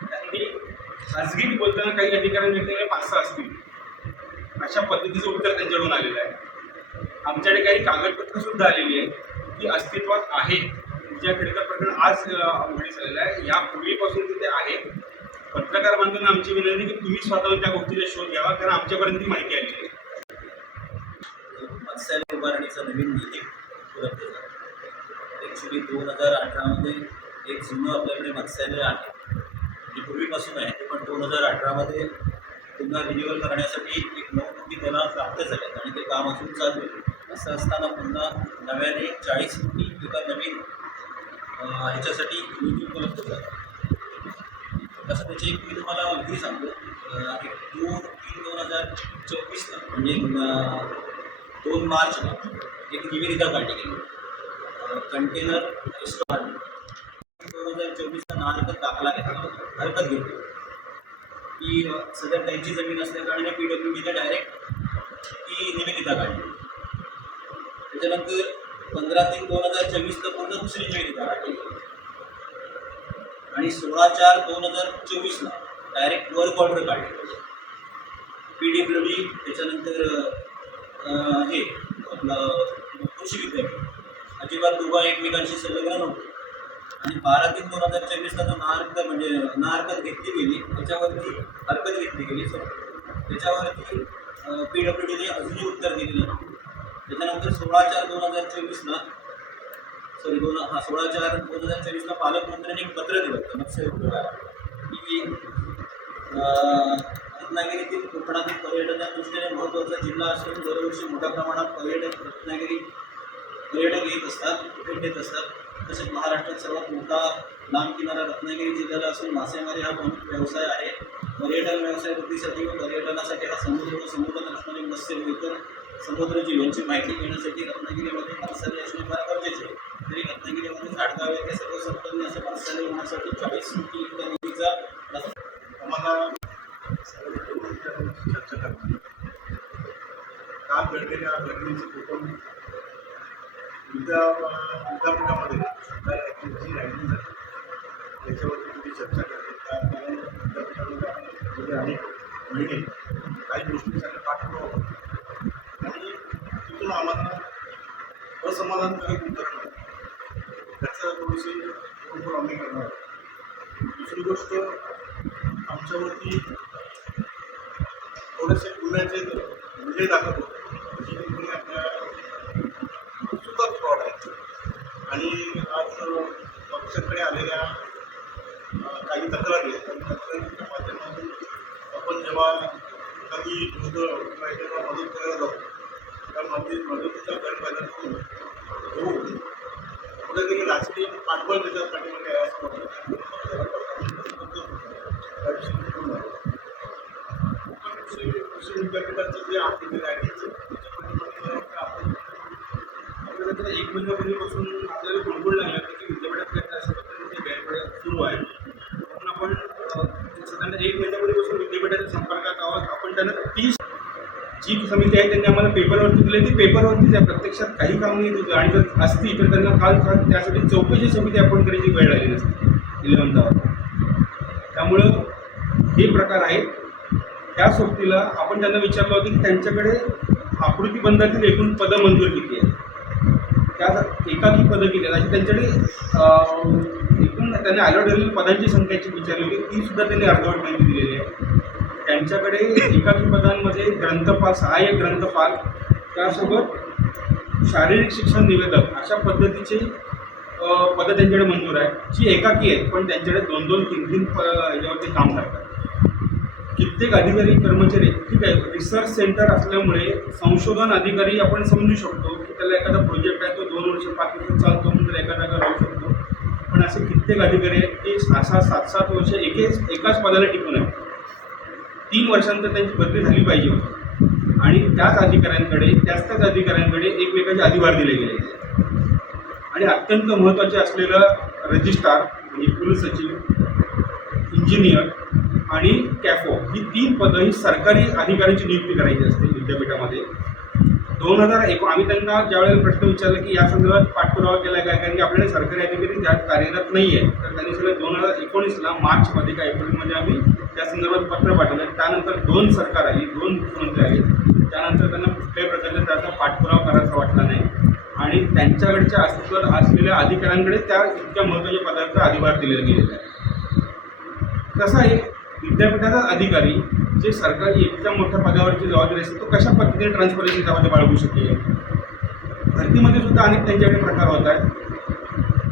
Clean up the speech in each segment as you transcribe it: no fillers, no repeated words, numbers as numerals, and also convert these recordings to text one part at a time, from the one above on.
त्यांनी खाजगी बोलताना काही अधिकाऱ्यांनी 5-6 असतील अशा पद्धतीचं उत्तर त्यांच्याकडून आलेलं आहे. आमच्याकडे काही कागदपत्र सुद्धा आलेली आहेत की अस्तित्वात आहे. ज्याकडे प्रकरण आज उघडीस आलेलं आहे, यापूर्वीपासून तिथे आहे. पत्रकार बांधून आमची विनंती की तुम्ही स्वतःहून त्या गोष्टीचा शोध घ्यावा, कारण आमच्यापर्यंत ती माहिती आलेली आहे. मत्स्यालय उभारणीचा नवीन निधी उपलब्ध झाला. ॲक्च्युली 2018 मध्ये एक जुनं आपल्याकडे मत्स्यालय आहे, जे पूर्वीपासून आहे ते, पण 2018 मध्ये पुन्हा रिन्युअल करण्यासाठी एक 9 कोटी त्याला प्राप्त झाल्यात आणि ते काम अजून चालू आहे. असं असताना पुन्हा नव्याने 40 कोटी एका नवीन ह्याच्यासाठी निधी उपलब्ध झाला. तसं त्याची एक मी तुम्हाला विधी सांगतो. 2/3/2024 म्हणजे 2 मार्चला एक निवेदिका काढली गेली. कंटेनर स्टॉल 2024चा नाहरकत दाखला घेतला होता, हरकत घेतली की सदर त्यांची जमीन असल्याकारणे PWDने डायरेक्ट ती निवेदिका काढली. त्याच्यानंतर 15/3/2024ला पूर्ण दुसरी निवेदिका काढली आणि 16/4/2024ला डायरेक्ट वर्क ऑर्डर काढली. PWD त्याच्यानंतर हे आपलं कृषी विद्यापीठ अजिबात दोघं एकमेकांशी संलग्न नव्हते. आणि 12/3/2024ला जो नाहरकत घेतली गेली त्याच्यावरती हरकत घेतली गेली. त्याच्यावरती PWDने अजूनही उत्तर दिलेलं नव्हतं. त्याच्यानंतर 16/4/2024ला 16/4/2024ला पालकमंत्र्यांनी एक पत्र दिलं मत्स्य विभागाला की रत्नागिरीतील कोकणातील पर्यटनाच्या दृष्टीने महत्त्वाचा जिल्हा असून दरवर्षी मोठ्या प्रमाणात पर्यटक येत असतात, भेट देत असतात. तसेच महाराष्ट्रात सर्वात मोठा लांब किनारा रत्नागिरी जिल्ह्याला असून मासेमारी हा प्रमुख व्यवसाय आहे. पर्यटन व्यवसाय वृद्धीसाठी व पर्यटनासाठी हा समुद्र व समुद्रात असणारे मत्स्य व इतर समुद्रजीव यांची माहिती घेण्यासाठी रत्नागिरीमध्ये मत्स्यालय असणे फार गरजेचे आहे. तरी रत्नागिरीमध्ये झाडगाव येथे सर्वसंपन्न असं मत्स्यालय होण्यासाठी 40 कोटी इतका निधीचा आम्हाला चर्चा करणार. काल घडलेल्या घटनेचे कुटुंब विद्यापीठामध्ये जी रॅगिंग झाली त्याच्यावरती तुम्ही चर्चा करते. कारण विद्यापीठामध्ये अनेक महिने काही गोष्टींसाठी पाठपुरावा होतो आणि तिथून आम्हाला असमाधानकारक उत्तर मिळालं. त्याचं थोडीशी बरोबर आम्ही करणार. दुसरी गोष्ट, आमच्यावरती थोडेसे गुन्ह्याचे गुन्हे दाखल होते की गुन्हे आपल्या सुद्धा फ्रॉड आहेत. आणि आज पक्षाकडे आलेल्या काही तक्रारी आहेत. आणि तक्रारीच्या माध्यमातून आपण जेव्हा कधी जेव्हा मदत करायला जातो त्या मदतीचा गैरफायदा करून घेऊन कुठेतरी राजकीय पाठबळ त्याच्या पाठीमागे आहे असं वाटतं. कृषी विद्यापीठाचं जे आहे ते रॅगिंगचं त्याच्या आपल्याला 1 महिन्यापूर्वीपासून आपल्याला गुणगुण लागला की विद्यापीठात अशा पद्धतीचे गैरप्रकार सुरू आहे. म्हणून आपण साधारण 1 महिन्यापूर्वीपासून विद्यापीठाच्या संपर्कात आहोत. आपण त्यांना 30 जी समिती आहे त्यांनी आम्हाला पेपरवरती दिली. ती पेपरवरतीच आहे, प्रत्यक्षात काही काम नाही होतं. आणि जर असती तर त्यांना काल त्यासाठी चौकशी समिती आपण करायची वेळ लागली नसते 11 त्यामुळं हे प्रकार आहेत. त्या सोबतीला आपण त्यांना विचारलं होतं की त्यांच्याकडे आकृतीबंधातील एकूण पदं मंजूर किती आहे, त्यात एकाकी पदं किती आहेत अशी त्यांच्याकडे एकूण त्यांनी अलॉट झालेल्या पदांची संख्याची विचारली होती. ती सुद्धा त्यांनी अर्धवट माहिती दिलेली आहे. त्यांच्याकडे एकाकी पदांमध्ये ग्रंथपाल, सहाय्यक ग्रंथपाल, त्यासोबत शारीरिक शिक्षण निवेदक अशा पद्धतीचे पदं त्यांच्याकडे मंजूर आहे, जी एकाकी आहेत. पण त्यांच्याकडे 2-2, 3-3 ह्याच्यावरती काम करतात. कित्येक अधिकारी कर्मचारी, ठीक आहे, रिसर्च सेंटर असल्यामुळे संशोधन अधिकारी आपण समजू शकतो की त्याला एखादा प्रोजेक्ट आहे तो 2 वर्ष 5 वर्ष चालतो म्हणून त्याला एका जागा राहू शकतो. पण असे कित्येक अधिकारी आहेत की 6-6, 7-7 वर्ष एकाच पदाला टिकून आहेत. 3 वर्षांतर त्यांची बदली झाली पाहिजे होती. आणि त्याच अधिकाऱ्यांकडे एकमेकांचे अधिभार दिले गेले. आणि अत्यंत महत्त्वाचे असलेलं रजिस्ट्रार म्हणजे कुलसचिव, इंजिनियर आणि कॅफो ही 3 पदं ही सरकारी अधिकाऱ्यांची नियुक्ती करायची असते विद्यापीठामध्ये. 2001 आम्ही त्यांना ज्यावेळेला प्रश्न विचारला की या संदर्भात पाठपुरावा केला काय, कारण की आपल्याकडे सरकारी अधिकारी त्यात कार्यरत नाही आहे. तर त्यांनी सगळं 2019ला मार्चमध्ये का एप्रिलमध्ये आम्ही त्या संदर्भात पत्र पाठवलं. त्यानंतर 2 सरकार आली, 2 मुख्यमंत्री आले. त्यानंतर त्यांना कुठल्याही प्रकारचा त्याचा पाठपुरावा करायचा वाटला नाही आणि त्यांच्याकडच्या अस्तित्वात असलेल्या अधिकाऱ्यांकडे त्या इतक्या महत्त्वाच्या पदाचा अधिभार दिलेला गेलेला आहे. कसं आहे, विद्यापीठाचा अधिकारी जे सरकारी इतक्या मोठ्या पदावरची जबाबदारी असते तो कशा पद्धतीने ट्रान्सपरन्सी त्यामध्ये बाळगू शकेल. भरतीमध्ये सुद्धा अनेक त्यांच्याकडे प्रकार होत आहेत.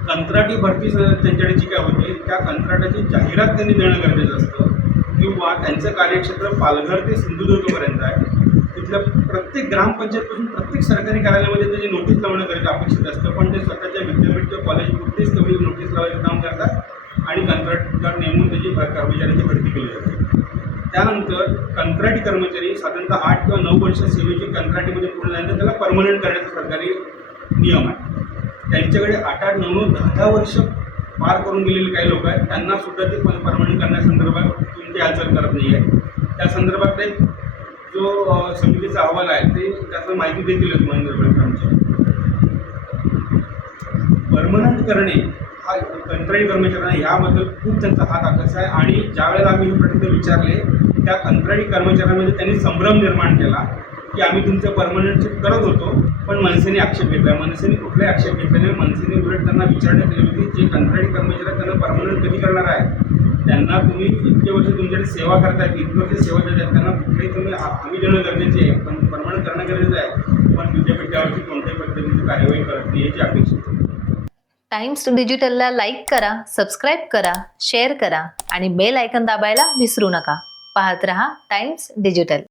कंत्राटी भरती त्यांच्याकडे जी काय होते त्या कंत्राटाची जाहिरात त्यांनी देणं गरजेचं असतं किंवा त्यांचं कार्यक्षेत्र पालघर ते सिंधुदुर्गपर्यंत आहे. तिथल्या प्रत्येक ग्रामपंचायतपासून प्रत्येक सरकारी कार्यालयामध्ये त्याची नोटीस लावणं गरजेचं अपेक्षित असतं, पण ते स्वतःच्या विद्यापीठ किंवा कॉलेजपुरतीच तेवढी नोटीस लावायचं काम करतात आणि कंत्राटदार नेमून त्याची कर्मचाऱ्यांची भरती केली जाते. त्यानंतर कंत्राटी कर्मचारी साधारणतः 8 किंवा 9 वर्ष सेवेची कंत्राटीमध्ये पूर्ण झाल्यानंतर त्याला परमनंट करण्याचा सरकारी नियम आहे. त्यांच्याकडे 8-8, 9-9, 10-10 वर्ष पार करून गेलेले काही लोक आहेत, त्यांना सुद्धा ते परमनंट करण्यासंदर्भात कोणती हालचाल करत नाही आहे. त्या संदर्भात ते जो समितीचा अहवाल आहे ते त्याचं माहिती देखील महेंद्र प्रकारांची. परमनंट करणे हा कंत्राटी कर्मचाऱ्यांना याबद्दल खूप त्यांचा हात आकर्षक आहे आणि ज्यावेळेला आम्ही हे प्रश्न विचारले त्या कंत्राटी कर्मचाऱ्यांमध्ये त्यांनी संभ्रम निर्माण केला की आम्ही तुमचं परमनंटशिप करत होतो, पण मनसेने आक्षेप घेतला. मनसेने कुठलाही आक्षेप घेतला नाही. मनसेने उलट त्यांना विचारण्यात केली होती जे कंत्राटी कर्मचारी आहेत त्यांना परमनंट कधी करणार आहे, त्यांना तुम्ही इतके वर्ष तुमच्याकडे सेवा करतायत, इतके वर्ष सेवा देत आहेत, त्यांना कुठेही तुम्ही आम्ही देणं गरजेचे आहे, पण परमनंट करणं गरजेचं आहे, पण विद्यापीठावरती कोणत्याही पद्धतीची कार्यवाही करत नाही याची अपेक्षा आहे. टाइम्स डिजिटलला लाईक करा, सबस्क्राईब करा, शेअर करा आणि बेल आयकॉन दाबायला विसरू नका. पाहत रहा टाइम्स डिजिटल.